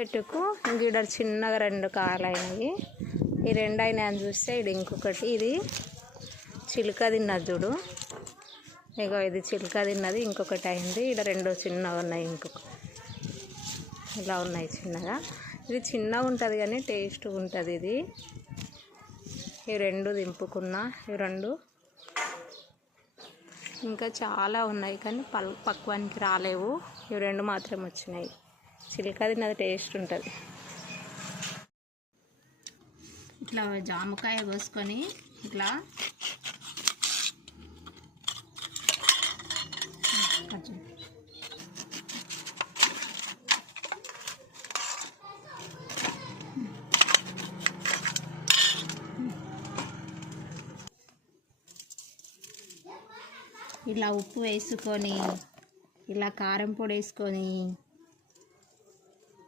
చెట్టుకు ఇంక చిన్నగా 2 కాయలు అయినాయి. ఈ 2 అయినాయని చూస్తే ఇది ఇంకొకటి, ఇది చిలుక తిన్నది చూడు. ఇగో ఇది చిలుక తిన్నది, ఇంకొకటి అయింది. ఇక్కడ 2 చిన్నగా ఉన్నాయి, ఇంకొక ఇలా ఉన్నాయి చిన్నగా. ఇది చిన్నగా ఉంటుంది కానీ టేస్ట్గా ఉంటుంది ఇది. ఈ 2 దింపుకున్నా, ఈ 2 ఇంకా చాలా ఉన్నాయి కానీ పక్వానికి రాలేవు. ఇవి 2 మాత్రమే వచ్చినాయి. చిలుక తిన్నది టేస్ట్ ఉంటుంది. ఇట్లా జామకాయ కోసుకొని ఇట్లా ఇలా ఉప్పు వేసుకొని, ఇలా కారం పొడి వేసుకొని